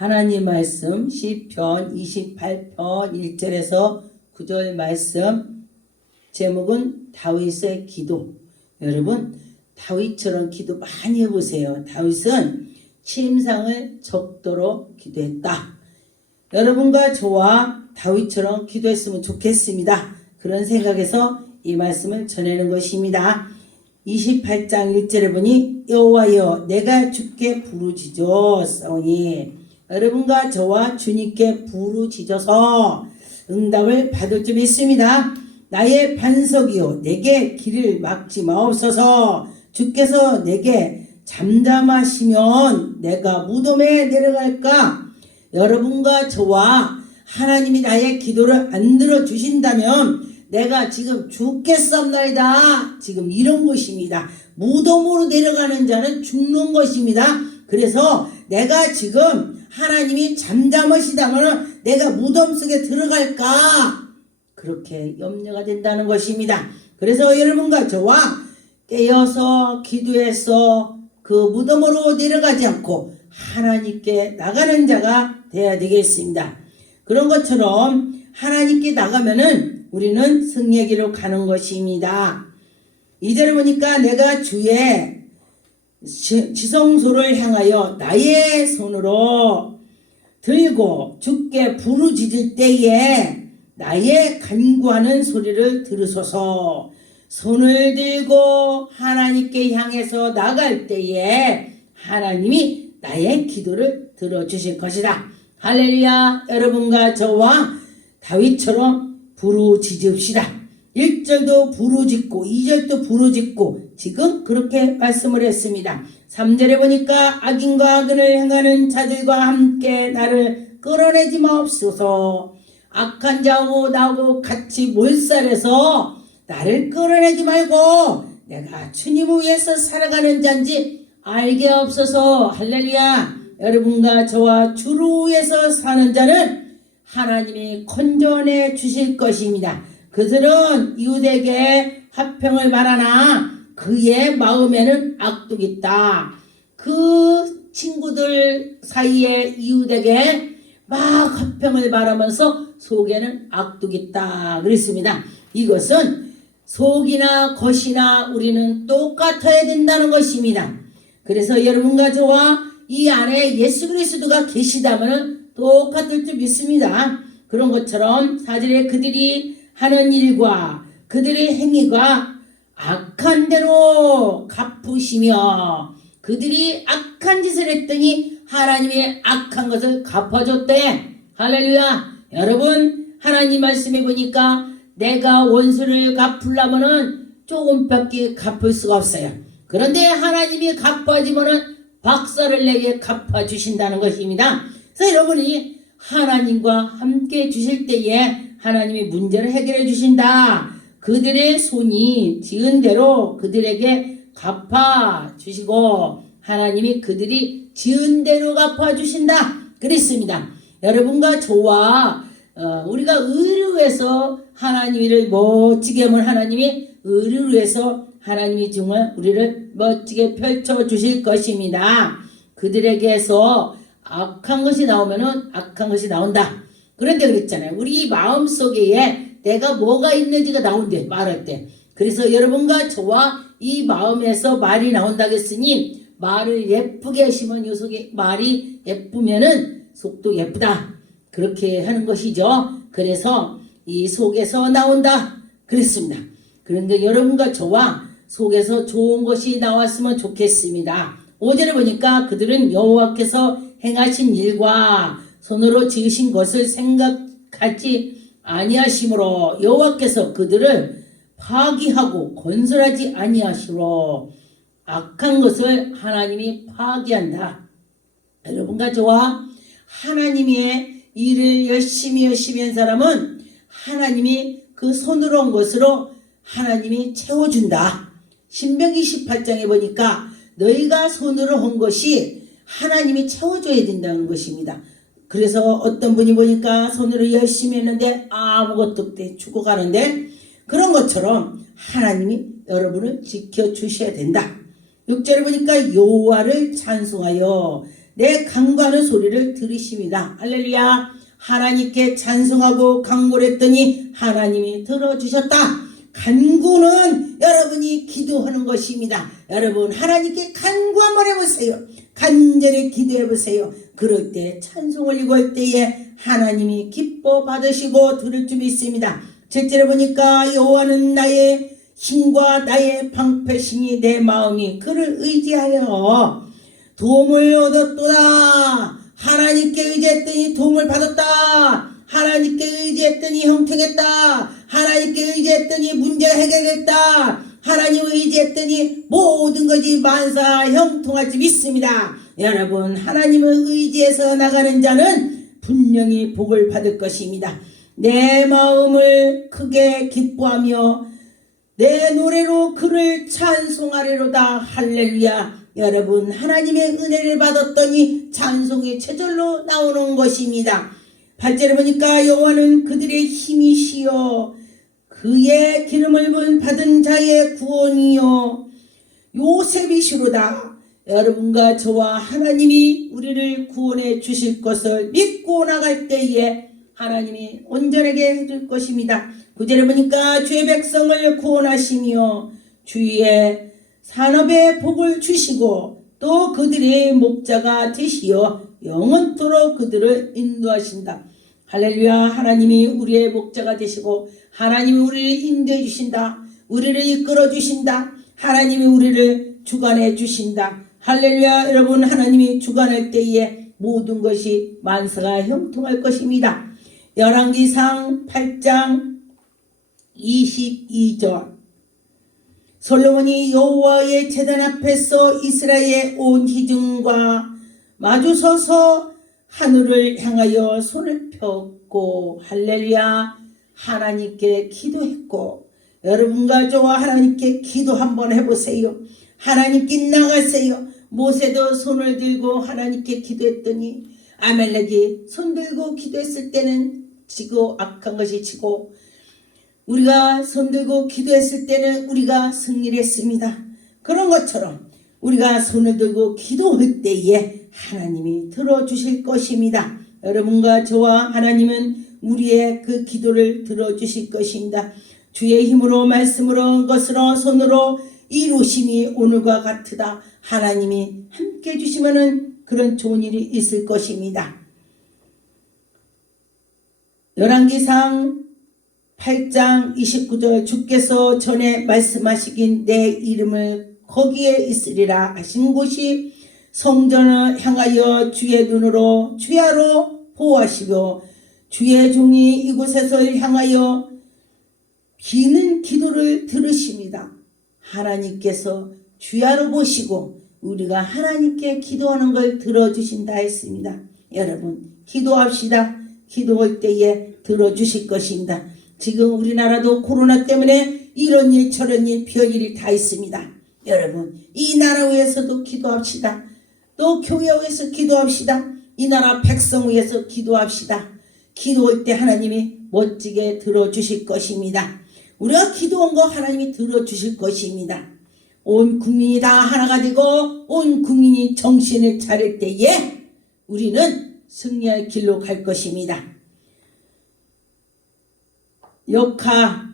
하나님 말씀 시편 28편 1절에서 9절 말씀 제목은 다윗의 기도. 여러분 다윗처럼 기도 많이 해보세요. 다윗은 침상을 적도록 기도했다. 여러분과 저와 다윗처럼 기도했으면 좋겠습니다. 그런 생각에서 이 말씀을 전하는 것입니다. 28장 1절에 보니 여호와여 내가 주께 부르짖었사오니 여러분과 저와 주님께 부르짖어서 응답을 받을 줄 믿습니다. 나의 반석이요 내게 길을 막지 마옵소서. 주께서 내게 잠잠하시면 내가 무덤에 내려갈까? 여러분과 저와 하나님이 나의 기도를 안 들어주신다면 내가 지금 죽겠사옵나이다. 지금 이런 것입니다. 무덤으로 내려가는 자는 죽는 것입니다. 그래서 내가 지금 하나님이 잠잠하시다면 내가 무덤 속에 들어갈까? 그렇게 염려가 된다는 것입니다. 그래서 여러분과 저와 깨어서 기도해서 그 무덤으로 내려가지 않고 하나님께 나가는 자가 되어야 되겠습니다. 그런 것처럼 하나님께 나가면은 우리는 승리의 길로 가는 것입니다. 2절에 보니까 내가 주의 지성소를 향하여 나의 손으로 들고 주께 부르짖을 때에 나의 간구하는 소리를 들으소서. 손을 들고 하나님께 향해서 나갈 때에 하나님이 나의 기도를 들어주실 것이다. 할렐루야. 여러분과 저와 다윗처럼 부르짖읍시다. 1절도 부르짖고 2절도 부르짖고 지금 그렇게 말씀을 했습니다. 3절에 보니까 악인과 악은을 행하는 자들과 함께 나를 끌어내지 마옵소서. 악한 자하고 나하고 같이 몰살해서 나를 끌어내지 말고 내가 주님을 위해서 살아가는 자인지 알게 없어서. 할렐루야. 여러분과 저와 주를 위해서 사는 자는 하나님이 건져내 주실 것입니다. 그들은 이웃에게 화평을 바라나 그의 마음에는 악독이 있다. 그 친구들 사이에 이웃에게 막 화평을 바라면서 속에는 악독이 있다 그랬습니다. 이것은 속이나 겉이나 우리는 똑같아야 된다는 것입니다. 그래서 여러분과 저와 이 안에 예수 그리스도가 계시다면 똑같을 줄 믿습니다. 그런 것처럼 4절에 그들이 하는 일과 그들의 행위가 악한 대로 갚으시며 그들이 악한 짓을 했더니 하나님의 악한 것을 갚아줬대. 할렐루야. 여러분 하나님 말씀해 보니까 내가 원수를 갚으려면은 조금밖에 갚을 수가 없어요. 그런데 하나님이 갚아주면은 박살을 내게 갚아주신다는 것입니다. 그래서 여러분이 하나님과 함께 주실 때에 하나님이 문제를 해결해 주신다. 그들의 손이 지은 대로 그들에게 갚아주시고 하나님이 그들이 지은 대로 갚아주신다 그랬습니다. 여러분과 저와 우리가 의를 위해서 하나님을 멋지게 하면 하나님이 의를 위해서 하나님이 정말 우리를 멋지게 펼쳐주실 것입니다. 그들에게서 악한 것이 나오면은 악한 것이 나온다. 그런데 그랬잖아요. 우리 마음속에 내가 뭐가 있는지가 나온대 말할 때. 그래서 여러분과 저와 이 마음에서 말이 나온다고 했으니 말을 예쁘게 하시면 요 속에 말이 예쁘면은 속도 예쁘다. 그렇게 하는 것이죠. 그래서 이 속에서 나온다 그랬습니다. 그런데 여러분과 저와 속에서 좋은 것이 나왔으면 좋겠습니다. 5절에 보니까 그들은 여호와께서 행하신 일과 손으로 지으신 것을 생각하지 아니하심으로 여호와께서 그들을 파기하고 건설하지 아니하시므로 악한 것을 하나님이 파기한다. 여러분과 저와 하나님의 일을 열심히 한 사람은 하나님이 그 손으로 한 것으로 하나님이 채워준다. 신명기 18장에 보니까 너희가 손으로 한 것이 하나님이 채워줘야 된다는 것입니다. 그래서 어떤 분이 보니까 손으로 열심히 했는데 아무것도 없대 죽어가는데 그런 것처럼 하나님이 여러분을 지켜주셔야 된다. 6절에 보니까 여호와를 찬송하여 내 간구하는 소리를 들으십니다. 할렐루야. 하나님께 찬송하고 간구를 했더니 하나님이 들어주셨다. 간구는 여러분이 기도하는 것입니다. 여러분 하나님께 간구 한번 해보세요. 간절히 기도해보세요. 그럴 때 찬송 올리고 할 때에 하나님이 기뻐 받으시고 들을 줄 믿습니다. 7절에 보니까 여호와는 나의 힘과 나의 방패시니 내 마음이 그를 의지하여 도움을 얻었도다. 하나님께 의지했더니 도움을 받았다. 하나님께 의지했더니 형통했다. 하나님께 의지했더니 문제가 해결됐다. 하나님을 의지했더니 모든 것이 만사 형통할 줄 믿습니다. 여러분 하나님을 의지해서 나가는 자는 분명히 복을 받을 것입니다. 내 마음을 크게 기뻐하며 내 노래로 그를 찬송하리로다. 할렐루야. 여러분 하나님의 은혜를 받았더니 찬송이 저절로 나오는 것입니다. 8절에 보니까 여호와는 그들의 힘이시여 그의 기름을 받은 자의 구원이요 요셉이시로다. 여러분과 저와 하나님이 우리를 구원해 주실 것을 믿고 나갈 때에 하나님이 온전하게 해줄 것입니다. 9절에 보니까 주의 백성을 구원하시며 주의 산업에 복을 주시고 또 그들의 목자가 되시어 영원토록 그들을 인도하신다. 할렐루야. 하나님이 우리의 목자가 되시고 하나님이 우리를 인도해 주신다. 우리를 이끌어 주신다. 하나님이 우리를 주관해 주신다. 할렐루야. 여러분 하나님이 주관할 때에 모든 것이 만사가 형통할 것입니다. 열왕기상 8장 22절 솔로몬이 여호와의 제단 앞에서 이스라엘의 온 회중과 마주서서 하늘을 향하여 손을 폈고 할렐루야. 하나님께 기도했고 여러분과 저와 하나님께 기도 한번 해보세요. 하나님께 나가세요. 모세도 손을 들고 하나님께 기도했더니 아멜렉이 손 들고 기도했을 때는 지고 악한 것이 지고 우리가 손 들고 기도했을 때는 우리가 승리를 했습니다. 그런 것처럼 우리가 손을 들고 기도할 때에 하나님이 들어주실 것입니다. 여러분과 저와 하나님은 우리의 그 기도를 들어주실 것입니다. 주의 힘으로 말씀으로 것으로 손으로 이루심이 오늘과 같으다. 하나님이 함께 해주시면은 그런 좋은 일이 있을 것입니다. 열왕기상 8장 29절 주께서 전에 말씀하시긴 내 이름을 거기에 있으리라 하신 곳이 성전을 향하여 주의 눈으로 주야로 보호하시고 주의 종이 이곳에서 향하여 기는 기도를 들으십니다. 하나님께서 주야로 보시고 우리가 하나님께 기도하는 걸 들어주신다 했습니다. 여러분 기도합시다. 기도할 때에 들어주실 것입니다. 지금 우리나라도 코로나 때문에 이런 일 저런 일 별일이 다 있습니다. 여러분 이 나라 위해서도 기도합시다. 또 교회 위해서 기도합시다. 이 나라 백성 위해서 기도합시다. 기도할 때 하나님이 멋지게 들어주실 것입니다. 우리가 기도한 거 하나님이 들어주실 것입니다. 온 국민이 다 하나가 되고 온 국민이 정신을 차릴 때에 우리는 승리할 길로 갈 것입니다. 역하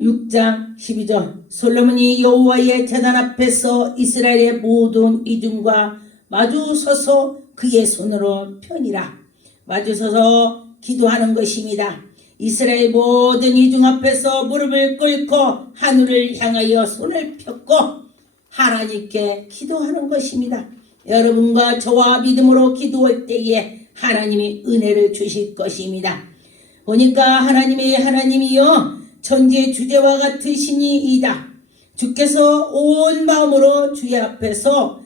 6장 12절 솔로몬이 여호와의 제단 앞에서 이스라엘의 모든 이중과 마주서서 그의 손으로 펴니라. 마주서서 기도하는 것입니다. 이스라엘 모든 이중 앞에서 무릎을 꿇고 하늘을 향하여 손을 폈고 하나님께 기도하는 것입니다. 여러분과 저와 믿음으로 기도할 때에 하나님이 은혜를 주실 것입니다. 보니까 하나님이여 천지의 주제와 같으시니이다. 주께서 온 마음으로 주의 앞에서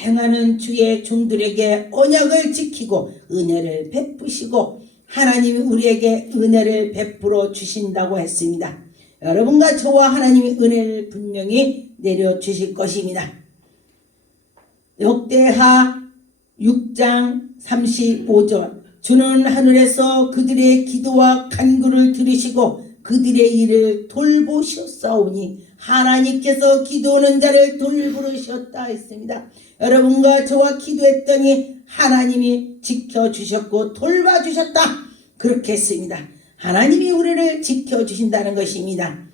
행하는 주의 종들에게 언약을 지키고 은혜를 베푸시고 하나님이 우리에게 은혜를 베풀어 주신다고 했습니다. 여러분과 저와 하나님이 은혜를 분명히 내려주실 것입니다. 역대하 6장 35절 주는 하늘에서 그들의 기도와 간구를 들으시고 그들의 일을 돌보셨사오니 하나님께서 기도하는 자를 돌보셨다 했습니다. 여러분과 저와 기도했더니 하나님이 지켜주셨고 돌봐주셨다 그렇게 했습니다. 하나님이 우리를 지켜주신다는 것입니다.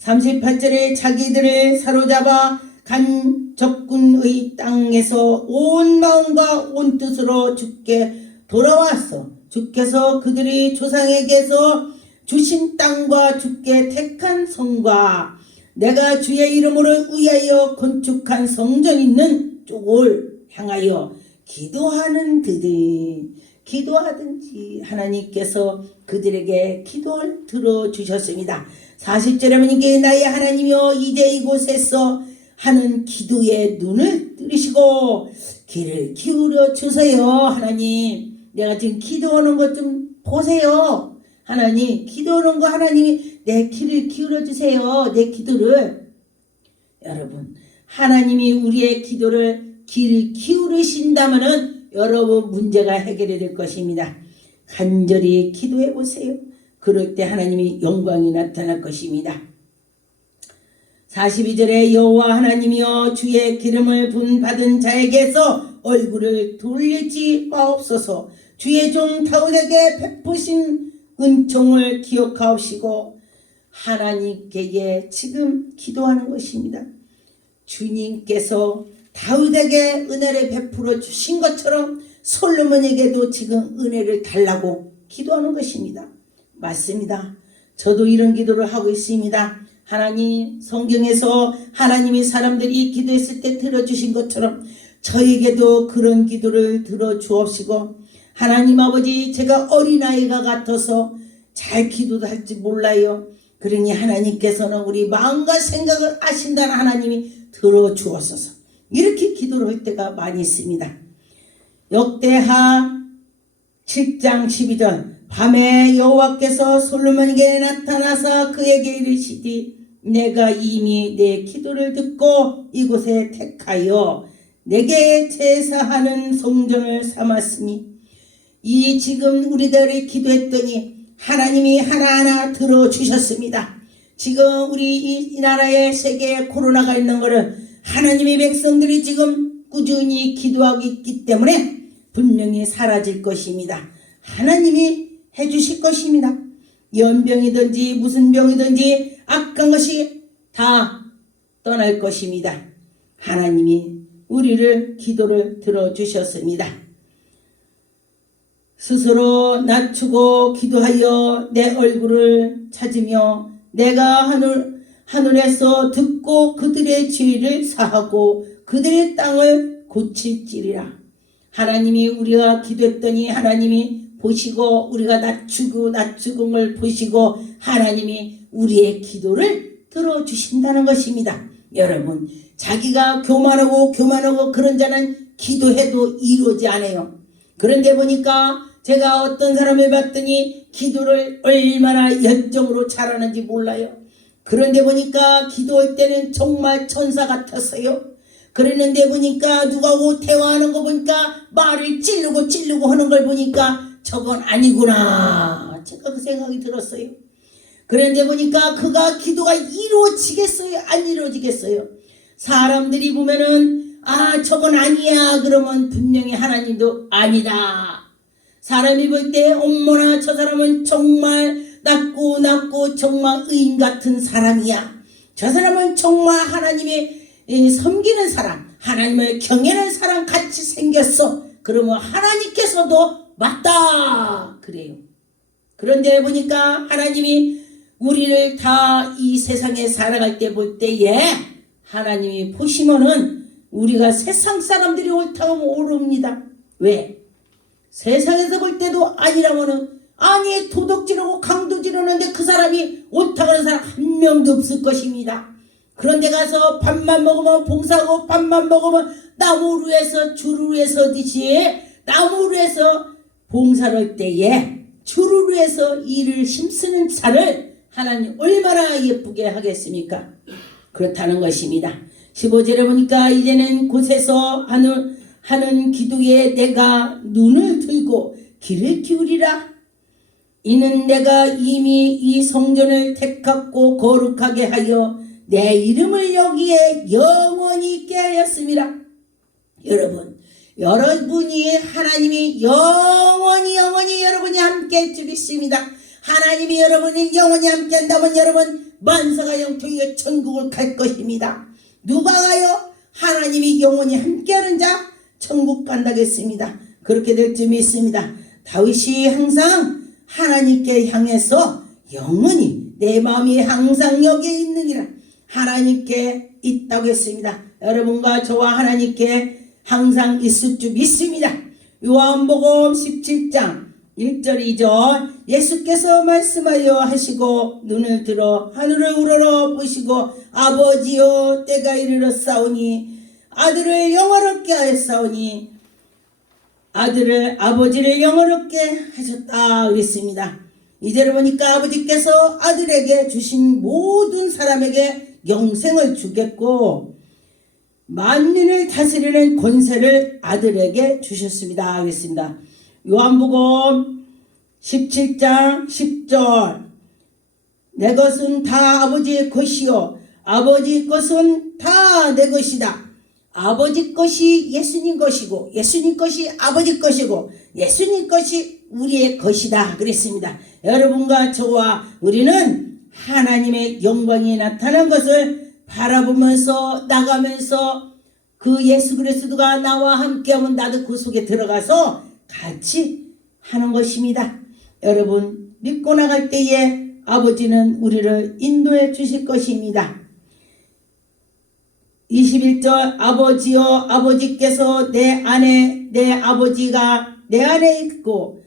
38절에 자기들을 사로잡아 간 적군의 땅에서 온 마음과 온 뜻으로 주께 돌아왔어. 주께서 그들이 조상에게서 주신 땅과 주께 택한 성과 내가 주의 이름으로 위하여 건축한 성전 있는 쪽을 향하여 기도하든지 하나님께서 그들에게 기도를 들어주셨습니다. 40절에 보니까 나의 하나님이여 이제 이곳에서 하는 기도에 눈을 들으시고 귀를 기울여 주세요. 하나님 내가 지금 기도하는 것 좀 보세요. 하나님 기도하는 거 하나님이 내 귀를 기울여 주세요. 내 기도를. 여러분 하나님이 우리의 기도를 귀를 기울이신다면은 여러분 문제가 해결이 될 것입니다. 간절히 기도해 보세요. 그럴 때 하나님이 영광이 나타날 것입니다. 42절에 여호와 하나님이여 주의 기름을 분 받은 자에게서 얼굴을 돌리지 마옵소서. 주의 종 다윗에게 베푸신 은총을 기억하옵시고 하나님께 지금 기도하는 것입니다. 주님께서 다윗에게 은혜를 베풀어 주신 것처럼 솔로몬에게도 지금 은혜를 달라고 기도하는 것입니다. 맞습니다. 저도 이런 기도를 하고 있습니다. 하나님 성경에서 하나님이 사람들이 기도했을 때 들어주신 것처럼 저에게도 그런 기도를 들어주옵시고 하나님 아버지 제가 어린아이가 같아서 잘 기도도 할지 몰라요. 그러니 하나님께서는 우리 마음과 생각을 아신다는 하나님이 들어주옵소서. 이렇게 기도를 할 때가 많이 있습니다. 역대하 7장 12절 밤에 여호와께서 솔로몬에게 나타나사 그에게 이르시되 내가 이미 내 기도를 듣고 이곳에 택하여 내게 제사하는 성전을 삼았으니 이 지금 우리들이 기도했더니 하나님이 하나하나 들어주셨습니다. 지금 우리 이 나라에 세계에 코로나가 있는 것을 하나님의 백성들이 지금 꾸준히 기도하고 있기 때문에 분명히 사라질 것입니다. 하나님이 해주실 것입니다. 연병이든지 무슨 병이든지 악한 것이 다 떠날 것입니다. 하나님이 우리를 기도를 들어주셨습니다. 스스로 낮추고 기도하여 내 얼굴을 찾으며 내가 하늘에서 듣고 그들의 죄를 사하고 그들의 땅을 고칠지리라. 하나님이 우리가 기도했더니 하나님이 보시고 우리가 낮추금을 보시고 하나님이 우리의 기도를 들어주신다는 것입니다. 여러분 자기가 교만하고 그런 자는 기도해도 이루어지지 않아요. 그런데 보니까 제가 어떤 사람을 봤더니 기도를 얼마나 열정으로 잘하는지 몰라요. 그런데 보니까 기도할 때는 정말 천사 같았어요. 그랬는데 보니까 누가하고 대화하는 거 보니까 말을 찌르고 하는 걸 보니까 저건 아니구나. 제가 그 생각이 들었어요. 그런데 보니까 그가 기도가 이루어지겠어요? 안 이루어지겠어요? 사람들이 보면은 저건 아니야 그러면 분명히 하나님도 아니다. 사람이 볼 때 어머나 저 사람은 정말 낮고 정말 의인 같은 사람이야. 저 사람은 정말 하나님의 섬기는 사람, 하나님을 경외하는 사람 같이 생겼어. 그러면 하나님께서도 맞다 그래요. 그런데 보니까 하나님이 우리를 다 이 세상에 살아갈 때 볼 때에 하나님이 보시면은 우리가 세상 사람들이 옳다고 모릅니다. 왜? 세상에서 볼 때도 아니라면은 아니 도둑질하고 강도질하는데 그 사람이 옳다고 하는 사람 한 명도 없을 것입니다. 그런데 가서 밥만 먹으면 봉사하고 밥만 먹으면 나무 위에서 주를 위해서 듯이 나무 위에서 봉사를 할 때에 주를 위해서 일을 힘쓰는 자를 하나님 얼마나 예쁘게 하겠습니까? 그렇다는 것입니다. 15절에 보니까 이제는 곳에서 하는 기도에 내가 눈을 들고 귀를 기울이라. 이는 내가 이미 이 성전을 택하고 거룩하게 하여 내 이름을 여기에 영원히 있게 하였습니다. 여러분이 하나님이 영원히 여러분이 함께 해주겠습니다. 하나님이 여러분이 영원히 함께 한다면 여러분 만사가 영통이가 천국을 갈 것입니다. 누가 가요? 하나님이 영원히 함께하는 자 천국 간다겠습니다. 그렇게 될 줄 믿습니다. 다윗이 항상 하나님께 향해서 영원히 내 마음이 항상 여기에 있느니라 하나님께 있다고 했습니다. 여러분과 저와 하나님께 항상 있을 줄 믿습니다. 요한복음 17장 1절 2절 예수께서 말씀하여 하시고 눈을 들어 하늘을 우러러 보시고 아버지여 때가 이르렀사오니 아들을 영화롭게 하였사오니 아버지를 영화롭게 하셨다 그랬습니다. 이제를 보니까 아버지께서 아들에게 주신 모든 사람에게 영생을 주겠고 만민을 다스리는 권세를 아들에게 주셨습니다 하겠습니다. 요한복음 17장 10절 내 것은 다 아버지의 것이요 아버지 것은 다 내 것이다. 아버지 것이 예수님 것이고 예수님 것이 아버지 것이고 예수님 것이 우리의 것이다 그랬습니다. 여러분과 저와 우리는 하나님의 영광이 나타난 것을 바라보면서 나가면서 그 예수 그리스도가 나와 함께하면 나도 그 속에 들어가서 같이 하는 것입니다. 여러분 믿고 나갈 때에 아버지는 우리를 인도해 주실 것입니다. 21절 아버지여 아버지께서 내 아버지가 내 안에 있고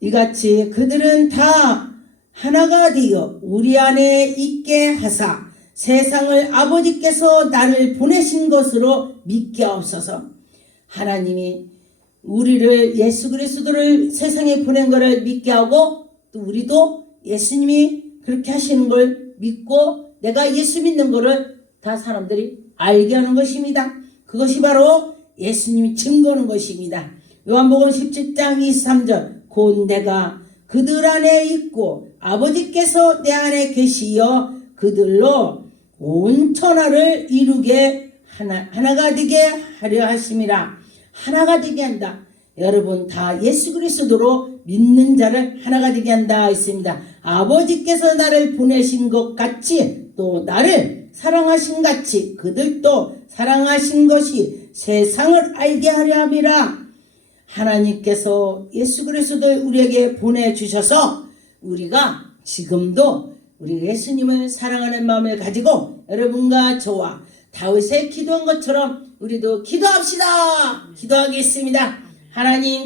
이같이 그들은 다 하나가 되어 우리 안에 있게 하사 세상을 아버지께서 나를 보내신 것으로 믿게 하옵소서. 하나님이 우리를 예수 그리스도를 세상에 보낸 것을 믿게 하고 또 우리도 예수님이 그렇게 하시는 걸 믿고 내가 예수 믿는 것을 다 사람들이 알게 하는 것입니다. 그것이 바로 예수님이 증거하는 것입니다. 요한복음 17장 23절 곧 내가 그들 안에 있고 아버지께서 내 안에 계시어 그들로 온 천하를 이루게 하나가 되게 하려 하심이라. 하나가 되게 한다. 여러분 다 예수 그리스도로 믿는 자를 하나가 되게 한다 했습니다. 아버지께서 나를 보내신 것 같이 또 나를 사랑하신 같이 그들도 사랑하신 것이 세상을 알게 하려 함이라. 하나님께서 예수 그리스도를 우리에게 보내주셔서 우리가 지금도 우리 예수님을 사랑하는 마음을 가지고 여러분과 저와 다윗의 기도한 것처럼 우리도 기도합시다. 기도하겠습니다. 하나님